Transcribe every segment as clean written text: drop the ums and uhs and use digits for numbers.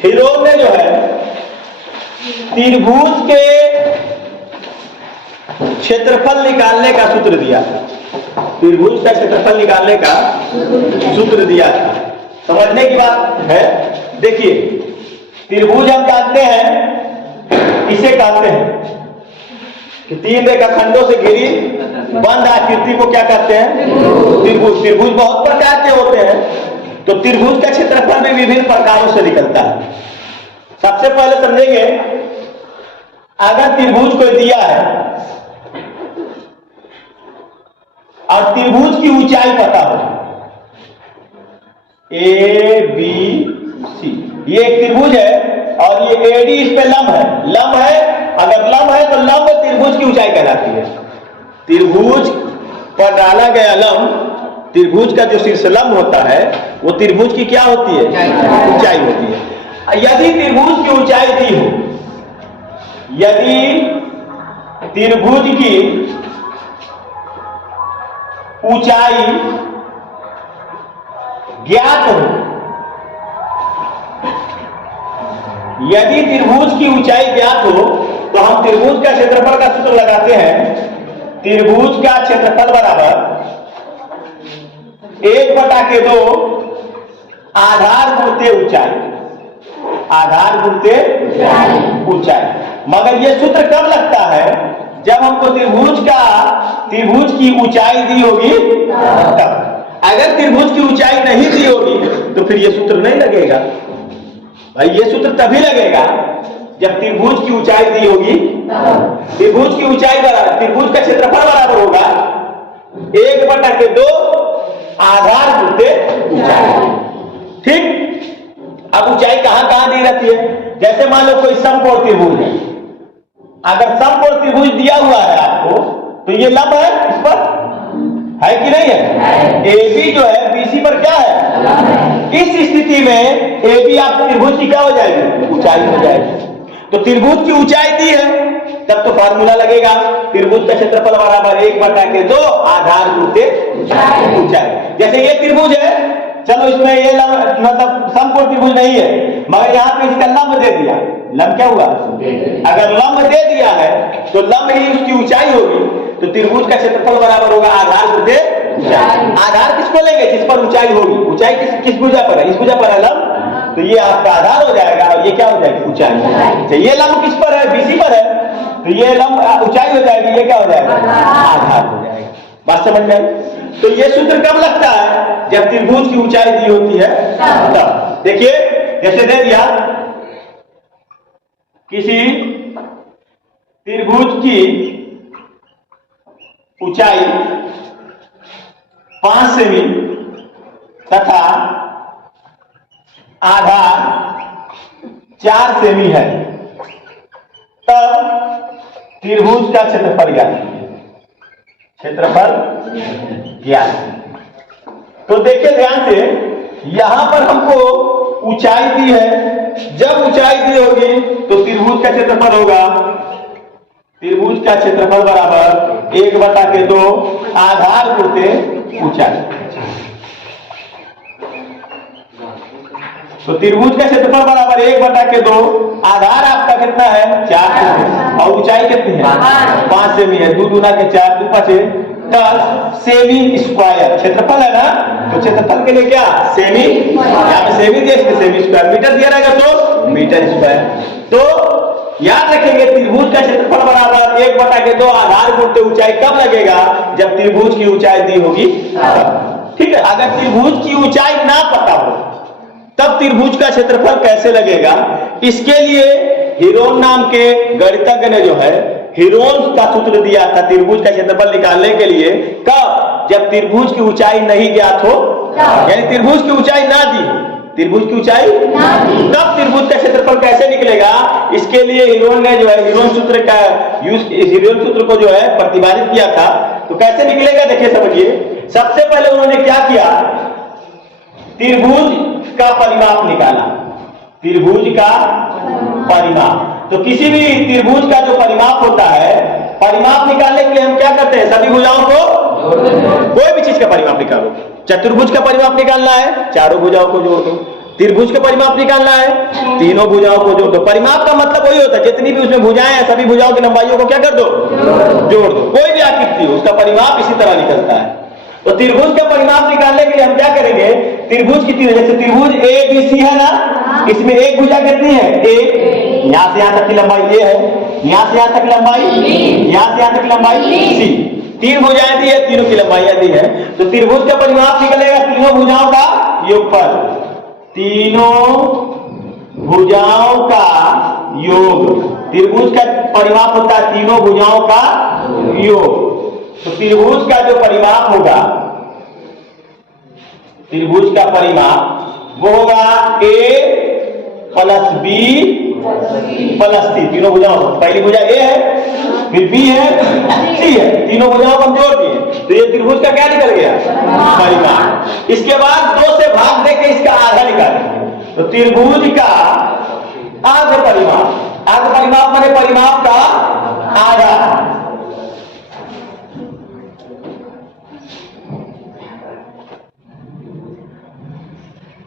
Heron ने जो है त्रिभुज के क्षेत्रफल निकालने का सूत्र दिया था। त्रिभुज का क्षेत्रफल निकालने का सूत्र दिया था। समझने की बात है। देखिए, त्रिभुज हम जानते हैं, इसे कहते हैं कि 3 रेखाखंडों से घिरी बंद आकृति को क्या कहते हैं? त्रिभुज। त्रिभुज बहुत प्रकार के होते हैं, तो त्रिभुज का क्षेत्रफल भी विभिन्न प्रकारों से निकलता है। सबसे पहले समझेंगे, अगर त्रिभुज को दिया है और त्रिभुज की ऊंचाई पता हो, ए बी सी, ये एक त्रिभुज है और ये एडी इस पे लंब है। लंब है, अगर लंब है तो लंब त्रिभुज की ऊंचाई कहलाती है। त्रिभुज पर डाला गया लंब, त्रिभुज का जो शीर्षलंब होता है वो त्रिभुज की क्या होती है? ऊंचाई होती है। यदि त्रिभुज की ऊंचाई दी हो, यदि त्रिभुज की ऊंचाई ज्ञात हो, यदि त्रिभुज की ऊंचाई ज्ञात हो तो हम त्रिभुज का क्षेत्रफल का सूत्र लगाते हैं। त्रिभुज का क्षेत्रफल बराबर 1/2 आधार गुणित ऊंचाई। आधार गुणित ऊंचाई। मगर यह सूत्र कब लगता है? जब हमको त्रिभुज की ऊंचाई दी होगी तब। अगर त्रिभुज की ऊंचाई नहीं दी होगी तो फिर यह सूत्र नहीं लगेगा भाई। यह सूत्र तभी लगेगा जब त्रिभुज की ऊंचाई दी होगी। त्रिभुज की ऊंचाई बराबर, त्रिभुज का क्षेत्रफल बराबर होगा 1/2 आधार गुणित ऊंचाई। ठीक। अब ऊंचाई कहां कहां दी रहती है? जैसे मान लो कोई समकोण त्रिभुज है। अगर समकोण त्रिभुज दिया हुआ है आपको, तो ये लंब है, इस पर है कि नहीं है? AB जो है BC पर क्या है? इस स्थिति में AB आपको त्रिभुज की क्या हो जाएगी? ऊंचाई हो जाएगी। तो त्रिभुज की ऊंचाई दी है तब तो फार्मूला लगेगा, त्रिभुज का क्षेत्रफल बराबर 1/2 आधार गुणित ऊंचाई। जैसे ये त्रिभुज है, चलो इसमें ये मतलब समकोण त्रिभुज नहीं है, मगर यहाँ पे इसका लंब दे दिया। लंब क्या हुआ? अगर लंब दे दिया है तो लंब ही उसकी ऊंचाई होगी, तो त्रिभुज का क्षेत्रफल बराबर होगा आधार गुणित ऊंचाई। आधार किसको लेंगे? जिस पर ऊंचाई होगी। ऊंचाई किस भुजा पर है? इस भुजा पर है लंब, तो ये आपका आधार हो जाएगा और ये क्या हो जाएगी? ऊंचाई। ये लंब किस पर है? BC पर है, तो ये लंब ऊंचाई हो जाएगी, ये क्या हो जाएगा? आधार हो जाएगा। बात समझ में आई? तो ये सूत्र कब लगता है? जब त्रिभुज की ऊंचाई दी होती है तब। देखिए, जैसे दे दिया किसी त्रिभुज की ऊंचाई 5 सेमी तथा आधार 4 सेमी है, तब त्रिभुज का क्षेत्रफल ज्ञात कीजिए। क्षेत्रफल ज्ञात। तो देखिए ध्यान से, यहां पर हमको ऊंचाई दी है। जब ऊंचाई दी होगी तो त्रिभुज का क्षेत्रफल होगा, त्रिभुज का क्षेत्रफल बराबर 1/2 आधार गुणित ऊंचाई। तो त्रिभुज का क्षेत्रफल बराबर 1/2 आधार आपका कितना है? 4 सेमी और ऊंचाई कितनी है? 5 सेमी है। 2 दूना के 4, 2 5 10 सेमी स्क्वायर। क्षेत्रफल है ना, तो क्षेत्रफल के लिए क्या? सेमी। यहाँ पे सेमी दिया, इसके सेमी स्क्वायर। मीटर दिया रहेगा तो मीटर स्क्वायर। तो याद रखेंगे, त्रिभुज का क्षेत्रफल बराबर 1/2 आधार गुणित ऊंचाई कब लगेगा? जब त्रिभुज की ऊंचाई दी होगी। ठीक है। अगर त्रिभुज की ऊंचाई ना पता हो तब त्रिभुज का क्षेत्रफल कैसे लगेगा? इसके लिए हिरोन नाम के गणितज्ञ ने जो है हिरोन का सूत्र दिया था त्रिभुज का क्षेत्रफल निकालने के लिए। कब? जब त्रिभुज की ऊंचाई नहीं ज्ञात हो, यानी त्रिभुज की ऊंचाई ना दी हो। त्रिभुज की ऊंचाई तब त्रिभुज का क्षेत्रफल कैसे निकलेगा? इसके लिए हिरोन ने जो है हिरोन सूत्र का यूज, हिरोन सूत्र को जो है प्रतिपादित किया था। तो कैसे निकलेगा देखिए, समझिए। सबसे पहले उन्होंने क्या किया? त्रिभुज का परिमाप निकाला। त्रिभुज का परिमाप। तो किसी भी त्रिभुज का जो परिमाप होता है, परिमाप निकालने के लिए हम क्या करते हैं? सभी भुजाओं को, कोई भी चीज का परिमाप निकालो। चतुर्भुज का परिमाप निकालना है, चारों भुजाओं को जोड़ दो। त्रिभुज का परिमाप निकालना है, तीनों भुजाओं को जोड़ दो। परिमाप का मतलब वही होता है जितनी भी उसमें भुजाएं हैं सभी भुजाओं की लंबाइयों को क्या कर दो, जोड़ दो। कोई भी आकृति हो उसका परिमाप इसी तरह निकलता है। तो त्रिभुज का परिमाप निकालने के लिए हम क्या करेंगे, त्रिभुज की तीन, जैसे त्रिभुज ए बी सी है ना, इसमें एक भुजा कितनी है, ए, यहां से यहां तक की लंबाई ए है, यहां से यहां तक लंबाई, यहां से यहां तक लंबाई सी, तीन भुजाएं दी है, तीनों की लंबाइयां दी है। तो त्रिभुज का परिमाप निकलेगा तीनों भुजाओं का योगफल, तीनों भुजाओं का योग। त्रिभुज का परिमाप होता है तीनों भुजाओं का योग। तो त्रिभुज का जो परिमाप होगा, त्रिभुज का परिमाप वो होगा ए प्लस बी प्लस सी, तीनों भुजाओं, पहली भुजा ए है, फिर बी है, सी है, तीनों भुजाओं को हम जोड़ दिए तो ये त्रिभुज का क्या निकल गया, परिमाप। इसके बाद 2 से भाग देके इसका आधा निकालेंगे। तो त्रिभुज का आधा परिमाप, आधा परिमाप माने परिमाप का आधा,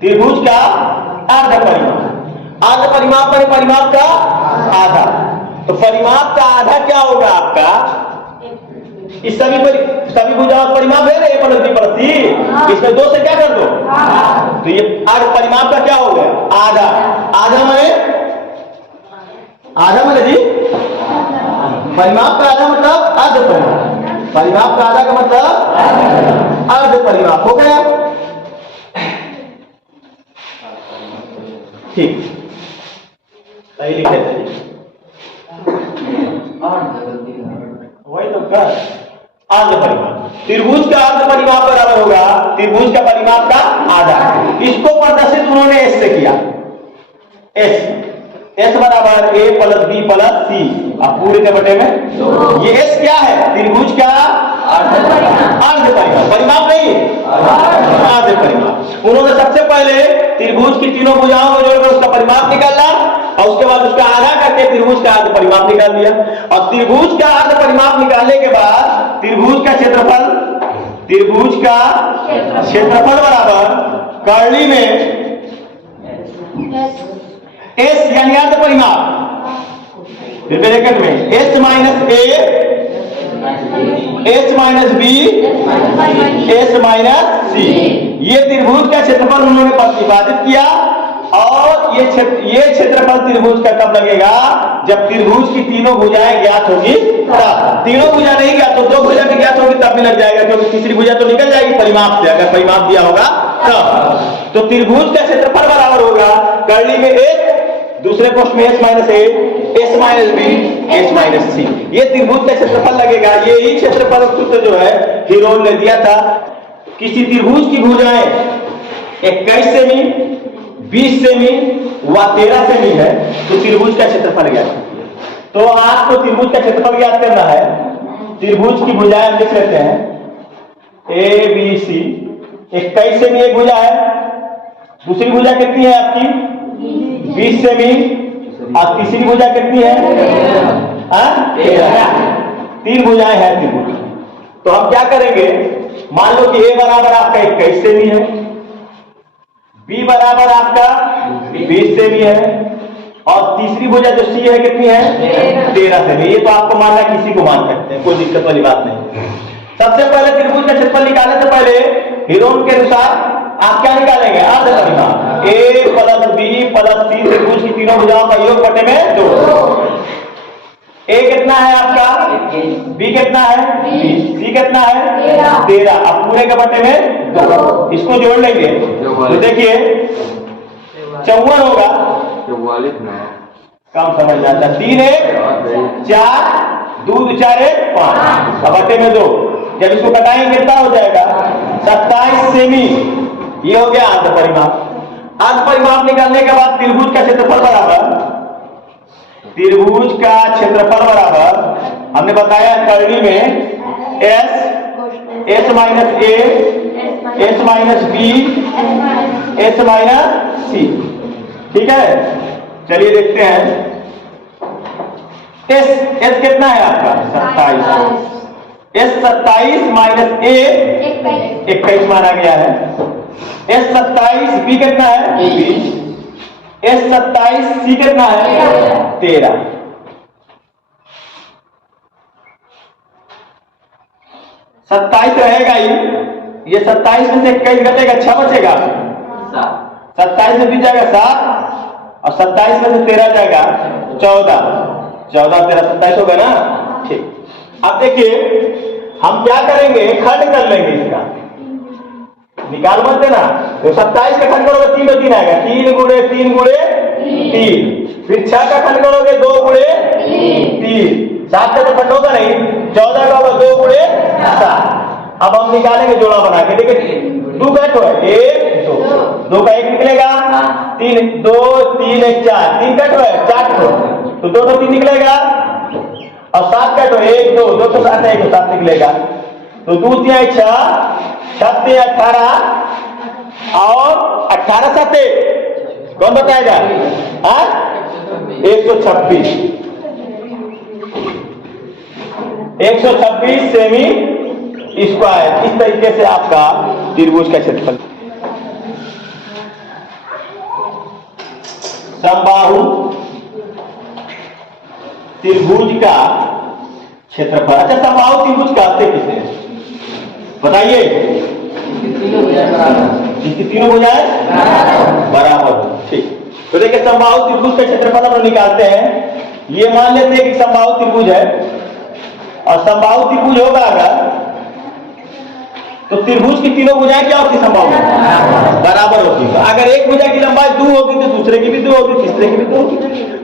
त्रिभुज का आधा परिमाप, आधा परिमाप माने परिमाप का आधा। तो परिमाप का आधा क्या होगा आपका, इस सभी भुजाओं का परिमाप है ना ए प्लस बी प्लस सी, इसमें 2 से क्या कर दो, तो ये आधा परिमाप का क्या हो गया, आधा। आधा माने, आधा माने जी परिमाप का आधा मतलब अर्ध परिमाप, परिमाप का आधा का मतलब अर्ध परिमाप हो गया। ठीक, सही लिखे थे वही तो कर अर्ध परिमाप। त्रिभुज का अर्ध परिमाप बराबर होगा त्रिभुज का परिमाप का आधा। इसको प्रदर्शित उन्होंने एस से किया, एस बराबर ए प्लस बी प्लस सी, अब पूरे के बटे में ये एस क्या है, त्रिभुज का अर्ध परिमाप, परिमाप नहीं अर्ध परिमाप। उन्होंने सबसे पहले त्रिभुज की तीनों भुजाओं को जोड़कर उसका परिमाप निकाला और उसके बाद उसका आधा करके त्रिभुज का अर्ध परिमाप निकाल दिया। और त्रिभुज का अर्ध परिमाप निकालने के बाद त्रिभुज का क्षेत्रफल, त्रिभुज का क्षेत्रफल बराबर कर्ली में एस यानी अर्ध परिमाप, फिर ब्रैकेट में S minus A, S minus B, S minus C, ये त्रिभुज का क्षेत्रफल उन्होंने प्रतिपादित किया। और ये क्षेत्रफल त्रिभुज का कब लगेगा, जब त्रिभुज की तीनों भुजाएं ज्ञात होगी तब। तीनों भुजा नहीं ज्ञात हो, 2 भुजा भी ज्ञात होगी तब भी लग जाएगा, क्योंकि तीसरी भुजा तो निकल जाएगी परिमाप से, अगर परिमाप दिया होगा तब। तो त्रिभुज का क्षेत्रफल बराबर होगा कर्ली में एस, दूसरे पोस्ट में S minus A, S minus B, S minus C, ये त्रिभुज का क्षेत्रफल लगेगा। यही क्षेत्रफल सूत्र जो है हीरोन ने दिया था। किसी त्रिभुज की भुजाएं 21 सेमी, 20 सेमी व 13 सेमी है तो त्रिभुज का क्षेत्रफल ज्ञात। तो आपको त्रिभुज का क्षेत्रफल ज्ञात करना है। त्रिभुज की भुजाएं लिख लेते हैं, ए बी सी, 21 सेमी एक भुजा है, दूसरी भुजा कितनी है आपकी 20 सेमी, और तीसरी भुजा कितनी है 13। 3 भुजाएं हैं त्रिभुज। तो हम क्या करेंगे, मान लो कि ए बराबर आपका 21 सेमी है, बी बराबर आपका 20 सेमी है, और तीसरी भुजा जो सी है कितनी है 13 सेमी। ये तो आपको मानना, किसी को मान सकते हैं, कोई दिक्कत वाली बात नहीं। सबसे पहले त्रिभुज का क्षेत्रफल निकालने से पहले हीरोन के अनुसार आप क्या निकालेंगे, अर्ध परिमाप, ए प्लस बी प्लस सी, त्रिभुज की तीनों भुजाओं का योग बटे में 2। ए कितना है आपका, बी कितना है 20, सी कितना है 13, अब पूरे के बटे में 2। इसको जोड़ लेंगे तो देखिए 54 होगा, कम समझ जाता, 3 1 4, 2 4 1 5, अब बटे में 2। जब इसको कटाएंगे कितना हो जाएगा 27 सेमी। ये हो गया अर्ध परिमाप। अर्ध परिमाप निकालने के बाद त्रिभुज का क्षेत्रफल बराबर, त्रिभुज का क्षेत्रफल बराबर हमने बताया कर्ली में S minus A, S minus B, S minus C. ठीक है, चलिए देखते हैं। एस कितना है आपका 27, एस 27 माइनस ए 21 माना गया है। S27 B कितना है 20, S27 C कितना है 13। सत्ताईस रहेगा ही, ये 27 में से 21 घटेगा 6 बचेगा 27 में 20 जाएगा 7 और 27 में से 13 जाएगा 14, 14 13 27 होगा ना। ठीक, अब देखिए हम क्या करेंगे, खंड कर लेंगे, इसका निकाल मत देना। तो 27 का खंड करोगे 3 और 3 आएगा, 3 गुणे 3 गुणे 3, फिर 6 का खंड करोगे 2 गुणे 3, 7 का तो खंड होगा नहीं, 14 का होगा 2 गुणे 7। अब हम निकालेंगे जोड़ा बना के, देखिए 2 का है 1 2 का 1 निकलेगा, 3 2 3 1 4, 3 का है 4 तो 2 2 3 निकलेगा, और 7 का 1 2 2 तो 7 1 7 निकलेगा, तो 2 3 6 7 18 और 18 7 कौन बताएगा 126 सेमी स्क्वायर। इस तरीके से आपका त्रिभुज का क्षेत्रफल, समबाहु त्रिभुज का क्षेत्रफल। अच्छा, समबाहु त्रिभुज कहते किसे बताइए, जिसकी तीनों भुजाएं बराबर। ठीक, तो देखिए समबाहु त्रिभुज का क्षेत्रफल हम निकालते हैं। ये मान लेते हैं कि समबाहु त्रिभुज है, और समबाहु त्रिभुज होगा अगर, तो त्रिभुज की तीनों भुजाएं क्या होती समबाहु बराबर होती है। अगर एक भुजा की लंबाई 2 होगी तो दूसरे की भी 2 होगी, तीसरे की भी 2 होगी।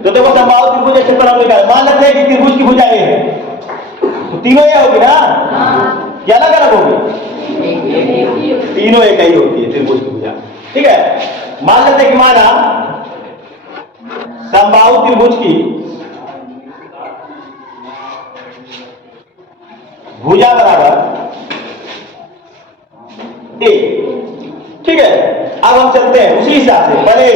तो देखो समबाहु त्रिभुज का क्षेत्रफल हम निकाल, मान लेते हैं कि त्रिभुज की भुजा ए है, तो तीनों ये होगी ना, क्या अलग अलग होगी, तीनों एक ही होती है त्रिभुज की भुजा। ठीक है, मान लेते हैं कि माना समबाहु त्रिभुज की भुजा बराबर ए। ठीक है, अब हम चलते हैं उसी हिसाब से, पहले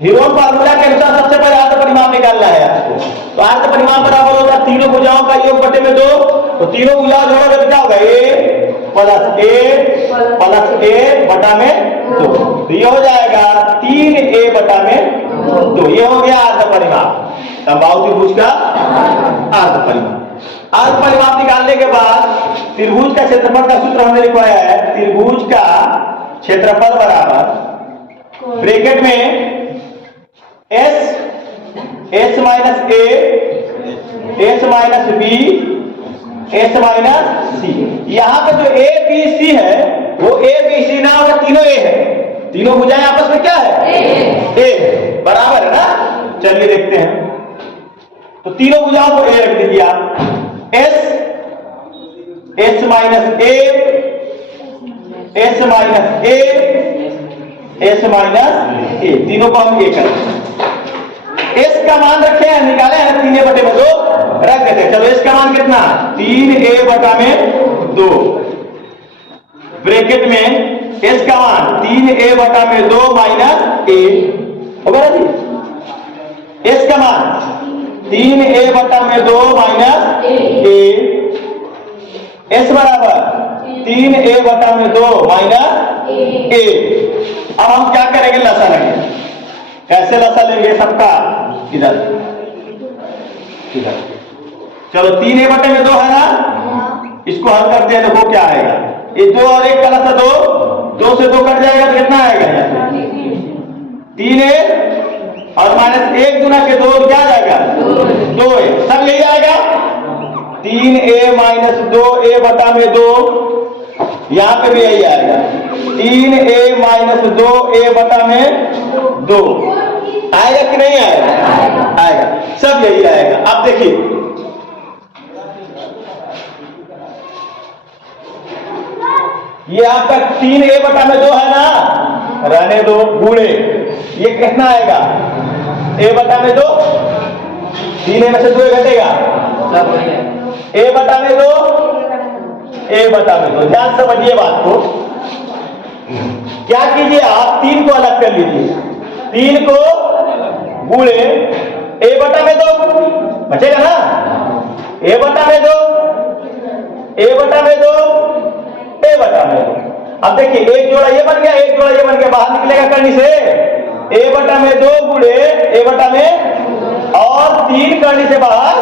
हीरोन फार्मूला के अनुसार सबसे पहले आर्ध परिमाप निकालना है आपको। तो आर्ध परिमाप बराबर होगा तीनों भुजाओं का योग बटे में 2, तो तीनों भुजाओं जोड़ोगे तो क्या होगा a प्लस a बटा में 2, तो ये हो जाएगा 3a बटा में 2। ये हो गया आर्ध परिमाप, समबाहु त्रिभुज का आर्ध परिमाप। आर्ध परिमाप निकालने के बाद त्रिभुज का क्षेत्रफल का सूत्र हमने लिखवाया है, त्रिभुज का क्षेत्रफल बराबर ब्रैकेट में s minus a s minus b s minus c। यहां पे जो a b c है वो a b c ना होगा, तीनों a है, तीनों भुजाएं आपस में क्या है a बराबर है ना। चलिए देखते हैं, तो तीनों भुजाओं को a रख दीजिए आप, s minus a s minus a s minus a, तीनों को हम a करें। s का मान रखे हैं, निकाले हैं 3a बटे में 2 रख देते हैं। चलो s का मान कितना, 3a बटा में 2, ब्रैकेट में s का मान 3a बटा में 2 माइनस a होगा ना जी। s का मान 3a बटा में 2 माइनस a, s बराबर 3a बटा में 2 माइनस a। अब हम क्या करेंगे, लसा लेंगे। कैसे लसा लेंगे सबका, इधर इधर। चलो 3a बटे में 2 है ना, इसको हल करते हैं, देखो क्या आएगा, ये 2 और 1 का लसा 2, 2 से 2 कट जाएगा तो कितना आएगा यहाँ पे 3a और माइनस 1 गुना के 2 क्या जाएगा 2a, सब यही आएगा 3a माइनस 2a बटा में 2, यहां पे भी यही आएगा 3a माइनस 2a बटा में 2। आएगा कि नहीं आएगा, आएगा, सब यही आएगा। अब देखिए ये आपका 3a बटा में 2 है ना, रहने दो, गुणे ये कितना आएगा a बटा में 2, 3a में से 2 घटेगा, a बटा में 2 a बटा में 2। ध्यान समझिए बात को, क्या कीजिए आप 3 को अलग कर लीजिए, 3 को गुणे a बटा में 2 बचेगा ना, a बटा में 2 a बटा में 2 a बटा में 2। अब देखिए एक जोड़ा ये बन गया, एक जोड़ा ये बन गया, बाहर निकलेगा करनी से a बटा में 2 गुणे a बटा में, और 3 करनी से बाहर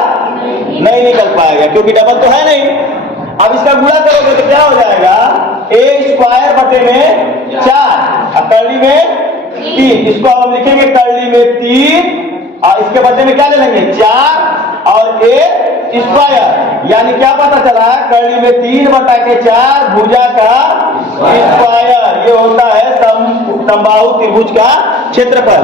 नहीं निकल पाएगा क्योंकि डबल तो है नहीं। अब इसका गुणा करोगे तो क्या हो जाएगा, a स्क्वायर बटे में 4 और करली में 3, इसको अब हम लिखेंगे करली में 3 और इसके बदले में क्या ले लेंगे 4 और a स्क्वायर, यानी क्या पता चला, करली में 3 बटा के 4 भुजा का स्क्वायर, ये होता है समबाहु त्रिभुज का क्षेत्रफल।